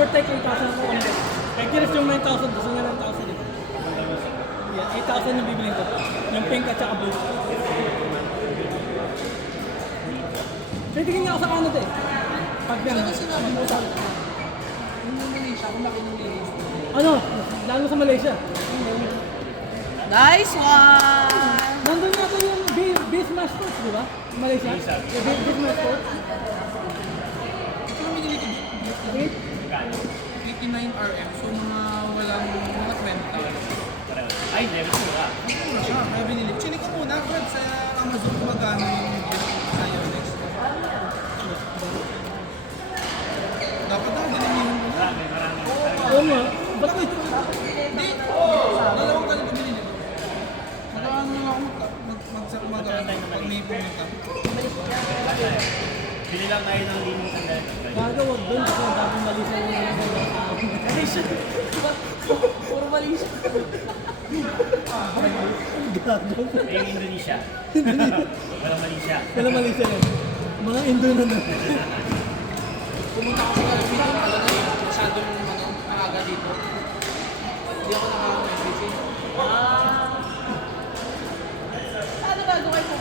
overtake 8,000 ako ulit. Kaya kiris yung 9,000, gusto nga 9,000 eh. Yeah, 8,000 yung bibilin ko. Yung pink at saka blue. Titigin nga ako sa Canada eh. Pag yan. Ano? Lalo sa Malaysia. Nice one! Nandun nga yung base match course, di ba? Malaysia? Yung base match course. Ito kami nilito. 89 RM. So mga walang mga 20. Ay, never ko ka. Mura siya. Kaya binili. Chinik ko muna. Brad, sa Amazon kung magkano yung sa Yonex. Dapat na, ginamihin mo na. Oo nga. Ba't ko Hindi. Dalawang ganun ko binili. Nakaano lang ako pag may pumunta. Bili lang tayo ng linis ang dahil. gaga, wag doon kasi ang daming mali sa inyo. Malaysia. Puro Malaysia. Gago. Eh, yung Indonesia. Walang Malaysia. Kala mali sa inyo. Mga Indo na na. Pumunta ako sa video, talaga masyadong maaga dito. Hindi ako nakaka-message. Ano bago kayo po?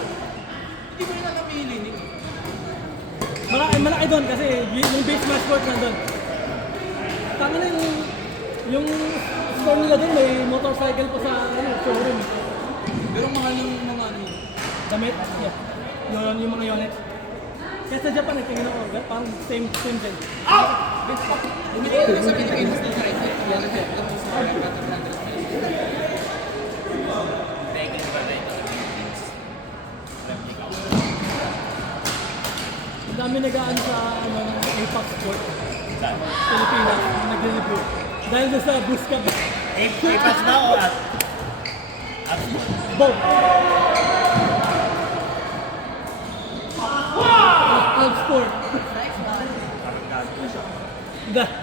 Hindi ko rin nakapili ni. Malaki doon kasi yung base match court nandun. Tama na yung store nila doon, may motorcycle pa sa showroom. Pero mahal yung mga ano. Damit? Yeah. Yung mga Yonex. Kaya sa Japan, tingin ako, parang same din. Bumili ko rin sa Pilipinas din sa right. Yan ang tapos sa Patrick Thank you ba tayo sa Philippines? Replica. Ang dami nagaan sa Apex Sport, Saan? Pilipinas, nag-review. Dahil doon sa Boost Cup, Apex ba o at? both. Club Sport.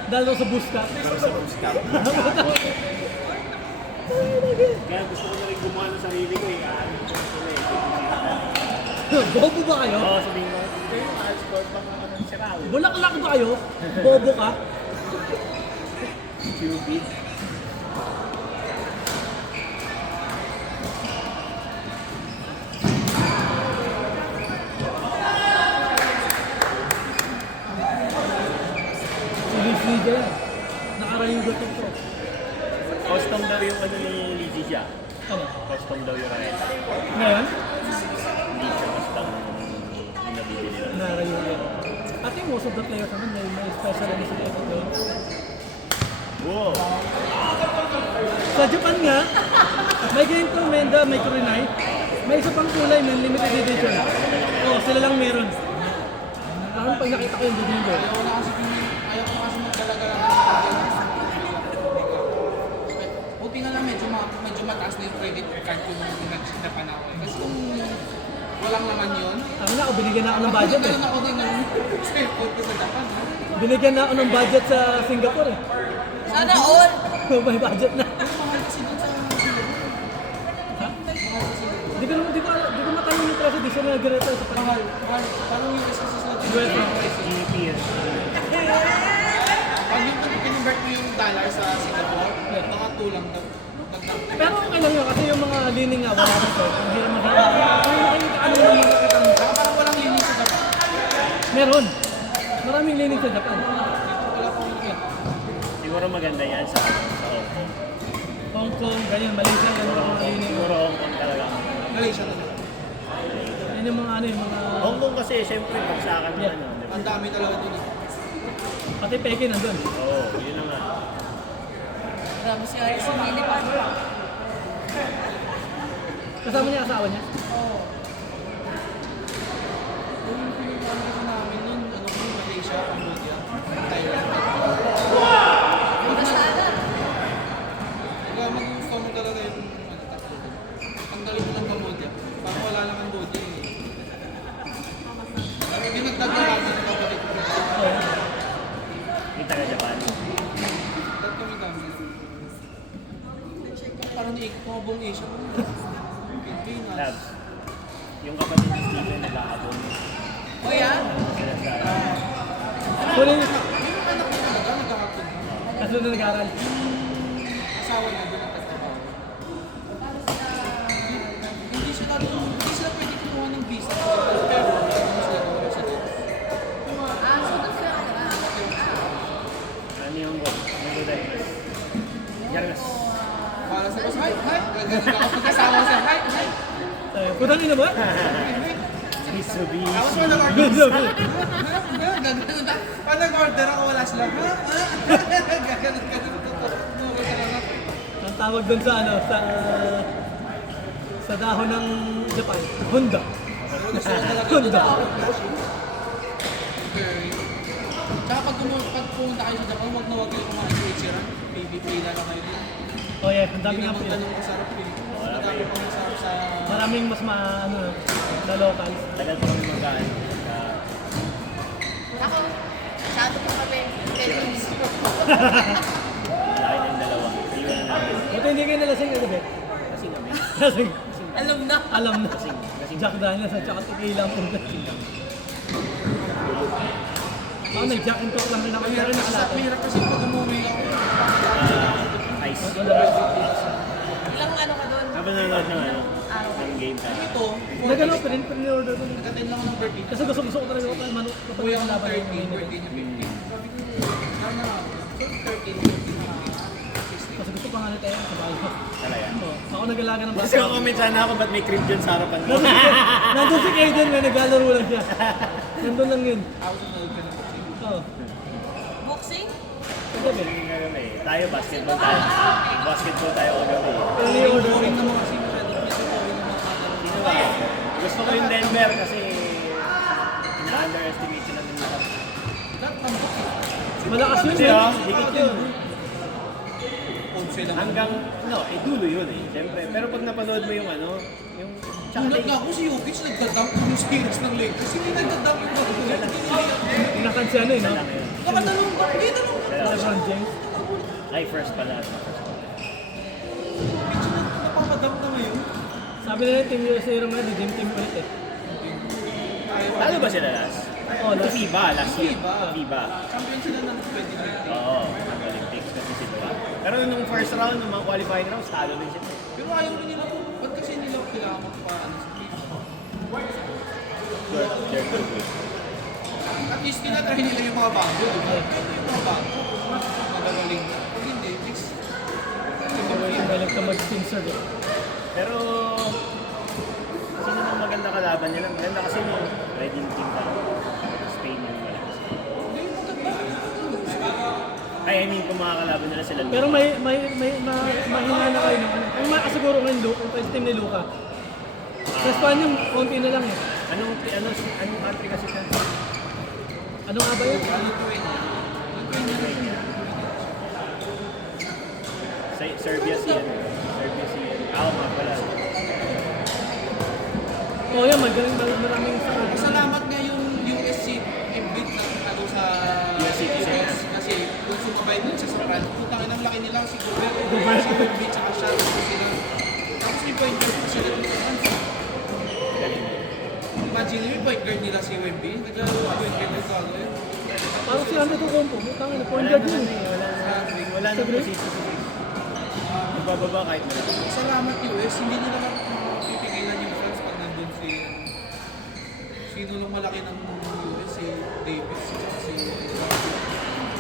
Dahil doon sa Boost Cup. Kaya gusto ko na rin gumawa ng sarili ko eh. Aanin ko na eh. Bobo ba kayo? Oo, sabihin ko. Kayo, sport bang ako ng siraw? Bulaklak ba kayo? Bobo ka? QB. Sige yan. Nakarayo ba ito? Custom daw yung ano ni Lizzy siya. Ano? Custom daw yung rent. Ngayon? Hindi siya custom yung nabibili lang. Nakarayo yan. At yung most of the players naman may special na sila ito. Wow! Sa Japan nga, may ganito, Menda, may Kurinai. May isa pang kulay ng limited edition. Oo, sila lang meron. Parang pag nakita ko yung bibili ko. Ayaw ko kasi magdalaga lang. Buti nga lang medyo mataas na yung credit card ko nung nag-Japan ako. Kasi kung walang laman yun, Ako na ako, binigyan na ako ng budget eh. ganun ako din ng cellphone ko sa Japan. Binigyan na ako ng budget sa Singapore eh. Sana all! May budget na. Pero mahal kasi dun sa Ha? Di ko matayo yung price edition na ganito sa mahal. Parang yung isa sa US na. GP yan. Pag yung convert mo yung dollar sa Singapore, mga 2 lang daw. Pero okay lang yun kasi yung mga lining nga wala dito. Hindi naman siya. Kung makikita ano yung makikita mo. Saka parang walang linis sa Japan. Meron. Maraming lining sa Japan. Wala pang linis. Siguro maganda yan sa Hong Kong. Hong Kong, ganyan, Malaysia, yan yung mga lining. Siguro Hong Kong talaga. Malaysia na. Yan yung mga ano yung mga... Hong Kong kasi siyempre pagsakan na Yeah. ano. di ba? Ang dami talaga dun. Pati Peking nandun. Oo, yun na nga. Grabe si Aris yung mini pa. Kasama niya asawa niya. Oo. Yung pinuntahan kasi namin nun, ano ko, Malaysia, Cambodia, Thailand. Basta na. Kaya mag-gusto mo talaga yung tatlo. Tanggalin mo ng Cambodia. Parang wala lang Cambodia eh. Dinagdag na namin yung kapatid ko. Yung taga-Japan. Dagdag kami kami. Parang mga buong Asia ko. Pilipinas. Labs. Yung kapatid ni Steven nag-aabon. O yan? Sila sa... Huli, Yung anak ko talaga nag-hapon. Kaso na nag-aaral. Asawa niya doon ang tatrabaho. Hindi sila pwede kumuha ng visa. Pero, hindi sila kumuha sa doon. So doon sila Ano yung go? Ano tayo? Yargas. Para sa boss, hi! Gagawin ako pagkasama siya, hi! Putang ina ba? Mitsubishi. Tapos mo nag-order. Gagawin na. Pag nag-order ako, wala sila. Gagawin. Ang tawag doon sa ano, sa dahon ng Japan, Honda. Honda. Okay. Tsaka pag pumunta kayo sa Japan, huwag na huwag kayo kumain sa Ichiran. PVP na lang kayo din. Oh yeah, ang dami Hindi nga naman pila. ganun masarap eh. Madami pang masarap sa... Maraming mas ano, na local. Tagal pa kami magkaan. Ako, sabi ko kami, tennis. Laki ng dalawa. Iwan na namin. Buti hindi kayo nalasing kagabi. Kasi kami. Lasing. Alam na. Alam na. Jack Daniels at saka tequila ang punta. Ako nag-jack and coke lang rin ako. Pero nakalata. Mahirap kasi pag umuwi ako. Ice. Ilang ano ka doon? Habang nanonood ng ano? Ng game tayo. Ito, Nagano, pre-order ko. nag-attend lang ako ng birthday. Kasi gusto ko talaga kapag kapag Uwi ako ng laban yung 13, main birthday event. niya 15. Sabi ko, sana ako. So, 13, 15, Kasi gusto pa nga nito sa bahay ko. Talaga. Oo. Ako nag-alaga ng Kasi kung comment sana ako, ba't may crib dyan sa harapan mo? Nandun si Kaden, may naglalaro lang siya. Nandun lang yun. Ako sunod ka ng Oo. Boxing? Kagabi. Kagabi. Tayo, basketball tayo. Basketball tayo kagabi. Early order. boring na mga kasi medyo boring na mga katalong. Sino ba? Gusto ko yung Denver kasi ina-underestimate sila ng lahat. Lahat ng book. Malakas yun. Kasi eh. dikit yun. Ponce lang. Hanggang, dulo yun eh. Siyempre. Pero pag napanood mo yung ano, yung Gulat nga ako si Jokic nagdadunk yung series ng Lakers. Hindi nagdadunk yung bago. Tinakan siya ano eh, no? lang yun. Nakadalong ba? Hindi dalawang LeBron James. Ay, first pala. napapadunk na ngayon. Sabi nila Team USA rin ngayon, dream team ulit eh. Talo ba sila last? Oo, last. FIBA, last year. FIBA. FIBA. Champion sila ng 2020. Oo, Olympics kasi sila. Pero nung first round, nung mga qualifying rounds, talo din sila. Pero ayaw rin nila po. Ba't kasi nila kailangan magpaano sa FIFA? At least tinatry nila yung mga bago. Yung mga bago. Magagaling. Pag hindi, fix. Galing ka mag-spinser eh. Pero, sino nang maganda kalaban nila? Maganda kasi nung Reading team pa. Spain yung malakas. Hindi yung maganda. Ay, I mean, kung makakalaban nila sila. Pero mahina na kayo. Ang makasiguro ngayon, yung team ni Luka. Sa Spanya, konti na lang eh. Anong country kasi siya? Ano nga ba yun? Serbia siya. Serbia siya. Oo nga pala. Oo yan, maraming sa Salamat nga yung USC invite na ano sa US citizens. kasi kung sumabay din siya sa France, putangin ang laki nila si Gobert, si Wemby, tsaka siya, tapos sila. Tapos may point guard pa sila dito sa France. Imagine yung point guard nila si Wemby, naglalaro ang point guard ng Galo yun. Parang si Antetokounmpo, tangin na point Wala guard naman yun. eh. Wala nang position. Magbababa kahit mo. Salamat US, hindi nila pipigilan yung France pag nandun si sino lang malaki ng US, si Davis, tsaka si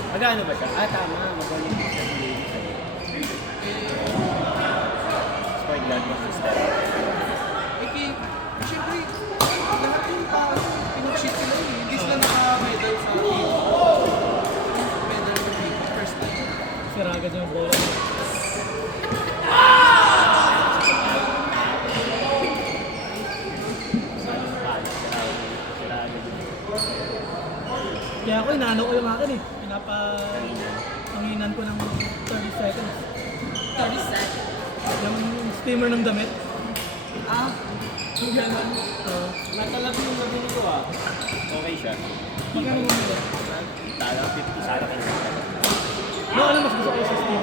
Magkano ba siya? Tama. Mag-Olympics na si Davis. Point guard mo si Steph. Siyempre, lahat yung pinag-shit sila yun. Hindi sila naka-medal sa team. Medal sa team, first time. Sira agad yung bola. Kaya ako, inaano ko yung akin eh. Panginan ko ng 30 seconds. 30 seconds. Yung steamer ng damit. Ganun. Natalab yung nabili ko Okay siya. Magkano mo nila? Tala 50 sana kayo. No, alam mas gusto ko sa steam.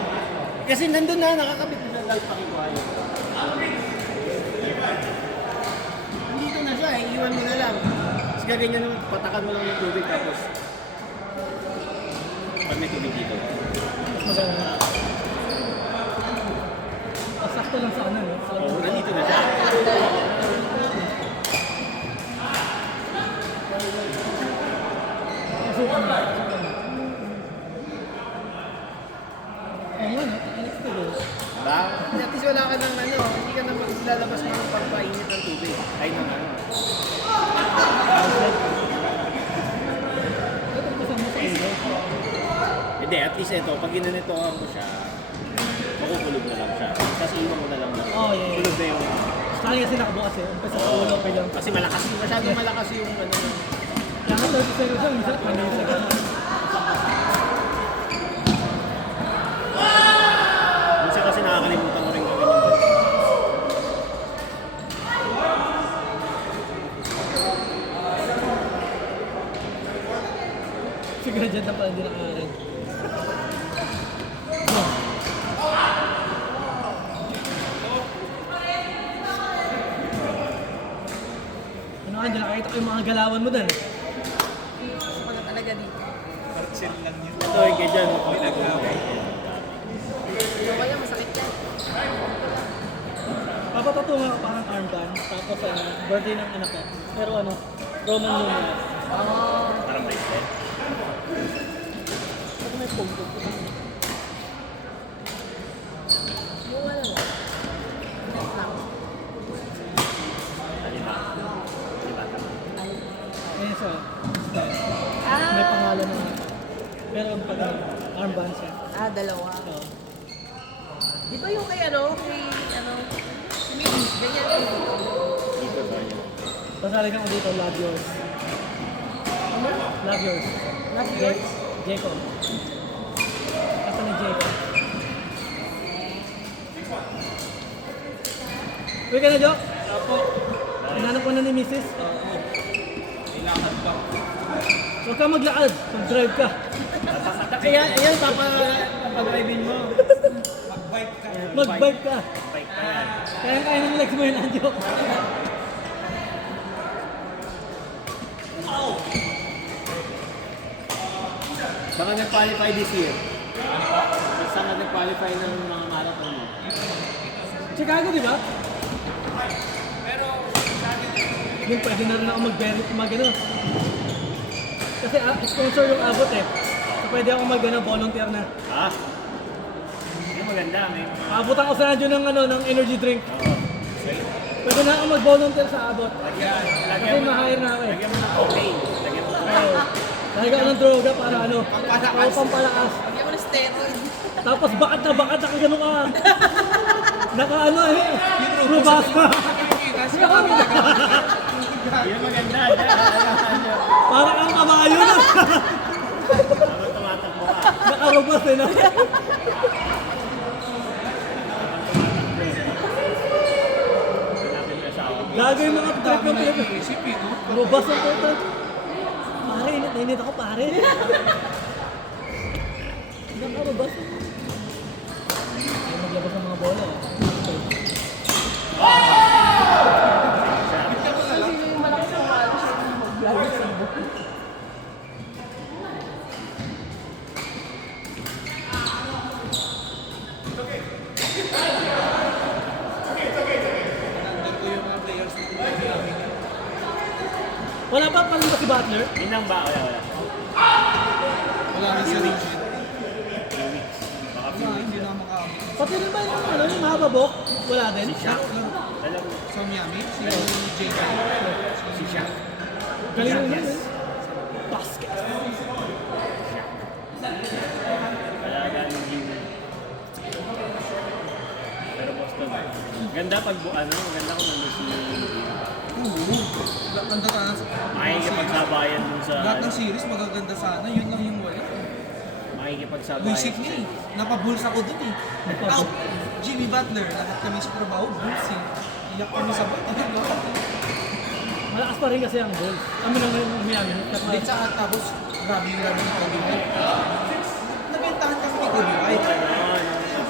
Kasi nandun na, nakakabit na ng dalpakikuhayo. Dito na siya, iiwan mo na lang. Tapos gaganyan naman, patakan mo lang ng tubig tapos pag may tubig dito. maganda. Sakto lang sa ano, no? Sa Oo, nandito na siya. Pasukan na. Oo nga, no? Alex ko yun. Diba? At least wala ka ng ano, hindi ka na maglalabas mo ng pagpainit ng tubig. Ay, nang ano. Ito kasama sa ilo. Hindi, at least ito, pag ginanitohan ko siya, makukulog na lang siya. Tapos iwan ko na lang na. Oh, yeah. Kulog na yung... Saan kasi nakabukas eh. Umpisa sa Oo. ulo pa lang. Kasi malakas, masyadong malakas yung ano. Kaya nga 30 seconds lang, minsan 20 seconds. Minsan kasi nakakalimutan ko rin gawin yung Siguro dyan na pala hindi nakakarin. Ano ka, dyan nakakita ko yung mga galawan mo dun. Mga talaga dito. Parcel lang yun. ito yung kaya dyan. So kaya masakit yan. Papatato nga ako parang armband, tapos birthday ng anak ko. Pero ano, Roman numeral. Parang bracelet. Ito may pungkot. Yung ano, Alima. Alima. Ayun siya. May pangalan na. Pero pag armband siya. dalawa. So, Di ba yung kay ano, si Mimi, ganyan yung Dito ba yun? pasali ka dito, love yours. Love yours. Love yours? Jacob. Kata ni Jacob. Uy ka na, Jo? Opo. Hinanap ko na ni Mrs. Ilakad pa. Huwag ka maglakad. Mag-drive ka. Kaya, ayan, papa-drive-in mo. Mag-bike ka. Mag-bike ka. Bike pa yan. Kaya ng legs mo yun, Anjo. Saan ka nag-qualify this year? Saan ka nag-qualify ng mga marathon mo? Chicago, di ba? Yung pwede na rin ako mag-ano. Kasi sponsor yung abot eh. So pwede ako volunteer na. Ha? Yung maganda, may mga... Abutan ko sa radyo ng, ng energy drink. Oo. Pwede na ako mag-volunteer sa abot. Lagyan Kasi mo, ma-hire na ako eh. lagyan mo ng cocaine. Lagyan mo ng Oo. Lagi ako ng droga para ano. Pampalakas. Oo, pampalakas. Bigyan mo ng steroid. Tapos bakat na gano'n ka. Naka ano eh. Rubasa. Pilipinas, yung kami Yung maganda. Para kang kabayo na. Habang tumatakbo ka. Nakarubas eh. No? Hanapin mo sa ako. Gagawin mga trip dami ng na Pilipinas. iisip eh, no? Rubas ang total. Pare, init ako pare. Nakarubas. Ay, maglabas ng mga bola. Kasi yung malakas na malo siya yung mag-vlog sa buko. Nandun ko yung mga players na namin. Wala pa pa si Butler? Inang ba? Wala. Wala na si Richard. Baka Wala, hindi na makakamit. Pati rin ba yung mahaba buhok? Wala din? Alam mo, Sa Miami, si J.K. si Shaq. Galing mo Yes. yun. Basket. Wala ganun yung... Pero Boston. Ganda pag maganda kung nandun si... Oo. Ganda ka na. Makikipagsabayan dun sa... Lahat ng series magaganda sana. Yun lang yung wala. Makikipagsabayan. Wisik niya eh. Napabulls ako dun eh. Out! Jimmy Butler. Lahat kami sa trabaho. Bulls eh. Iyak kami sa bata. Malakas pa rin kasi ang Bulls. Kami nang Miami. Hindi tsaka tapos grabe yung laro ng Kobe White. Nabentahan kami kay Kobe White.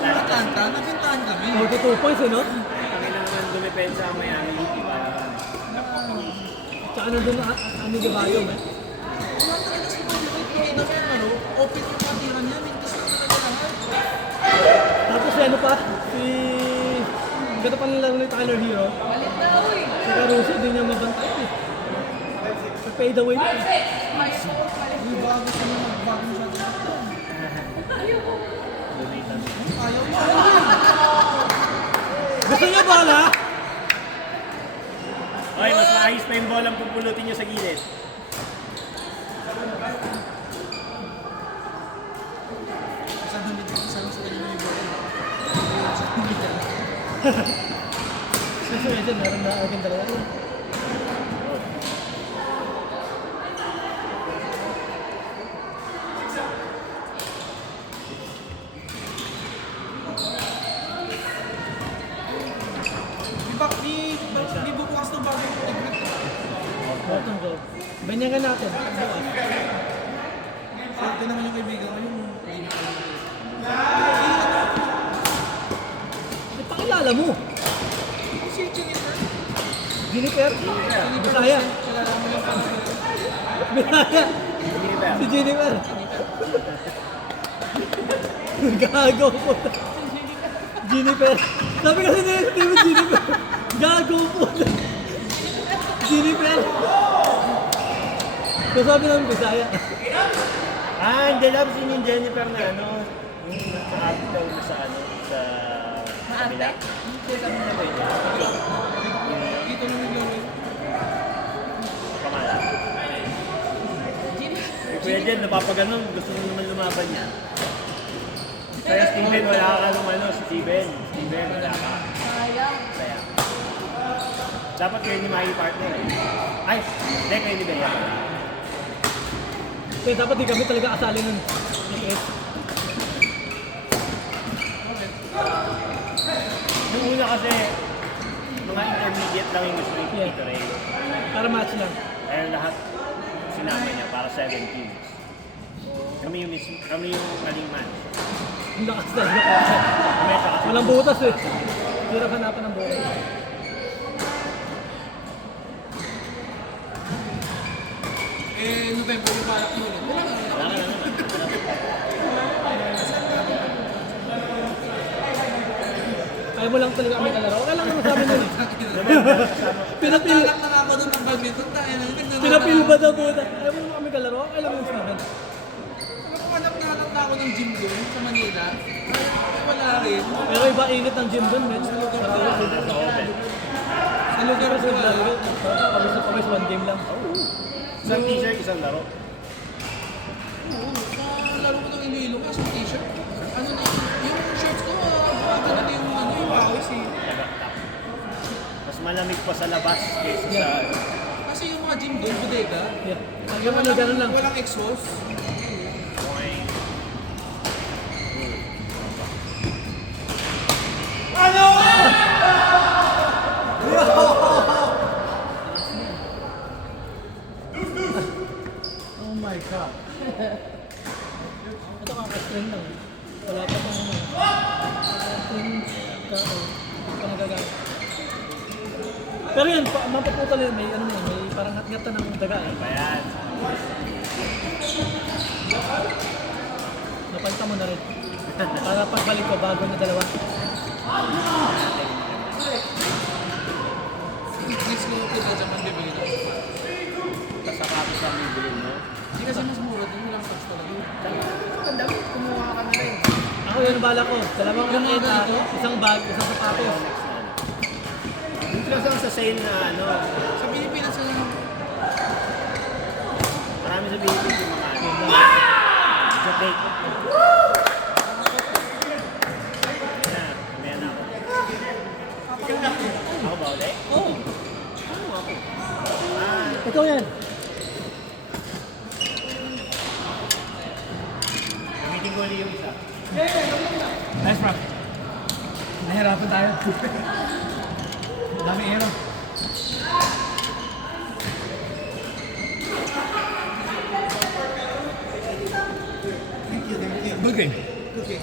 Atlanta, nabentahan kami. Magto 2 points eh, no? Kami naman dumepensa ang Miami Heat, diba? Tsaka nandun na ano di ba yun, eh? Wala talaga si Kobe White. Hindi naman open yung mga tira niya. Mintis na talaga lahat. pa, ganito pa nilaro ni Tyler Hero. Malit na, uy. Si Caruso, di niya mabantay eh. Fade away na eh. Yung bago siya naman, bago siya naman. Ayaw mo. Gusto niya bala? Okay, mas maayos pa yung bolang pupulutin nyo sa gilid. Isang sa kanya yung bola. Kasi medyo meron na agad dalawa. May bubukas na bago yung agreement. Bottom goal. Banyagan natin. So, ito naman yung kaibigan ko yung Ipakilala mo. si Jennifer. Jennifer? Bisaya. Kilala mo yung Bisaya. Si Jennifer. Gago po. Jennifer. Sabi kasi na yung Steven Jennifer. Gago po. Jennifer. So sabi namin Bisaya. Hindi lang si yung Jennifer na ano, yung nakaabot daw na sa ano, sa kabila. Hindi sa kabila ba yun? dito naman yung Pamala. Kuya Jen, napapaganon, gusto mo naman lumaban niya. Kaya Steven, wala ka nung ano, Steven, wala ka. Sayang. Saya. Dapat kayo ni Maki partner eh. Ay, hindi kayo ni Bea. Kaya dapat di kami talaga asali nun. Yung una kasi, mga intermediate lang yung gusto ni Yeah. Tito Ray. Para match lang. Kaya lahat sinama niya para 7 teams. Kami yung maling match. Ang lakas talaga. Kami tsaka si Walang butas eh. Hirap hanapan ng butas. November yung balak yun. Wala nga. Wala ka naman. Ayaw mo lang talaga kami kalaro. Okay lang naman sa amin nun eh. Pinapil. Talak na nga ako doon ng badminton. Tayo na yun. Pinapil ba na butas? Ayaw mo naman kami kalaro. Okay lang naman sa amin. Hanap na ako ng gym doon sa Manila. Wala rin. Pero iba init ng gym dun, men. Sa lugar ko wala. Pawis na pawis, one game lang. Isang t-shirt, isang laro. Oo, sa laro ko ng Iloilo kasi yung t-shirt. Ano na, yung shorts ko, ganun yung pawis eh. Mas malamig pa sa labas kaysa sa... Kasi yung mga gym doon, bodega, Yeah. Hanggang ano, ganun lang. walang exhaust. Okay. Oh my God. Ito kaka-string lang. Wala pa pang ano. String ka o. Hindi pa nagagamit. Pero yun, mapaputal yun. May ano yun, may parang hatgata ng daga eh. Ayan. Napalta mo na rin. Para pagbalik ko, bago na dalawa. Next ko po sa Japan bibili na. Kasakapos ang bibilin mo. Hindi kasi mas mura doon, walang stocks talaga. Ang dami, kumuha ka na rin. Ako yun ang bala ko. Dalawang raketa, isang bag, isang sapatos. Dito lang sa sale na ano, Sa Pilipinas na lang. marami sa Pilipinas yung mga ano. Sa date. Ayan na ako. Ako ba ulit? Oo. Ano ako? Ikaw yan. Gamitin ko ulit yung isa. Nice, bro. Nahirapan tayo. Dami hero. Thank you, thank you. Good game. Okay.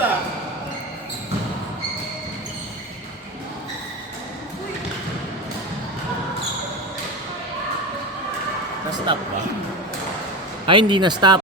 isa. Na-stop ba? Ay, hindi na-stop.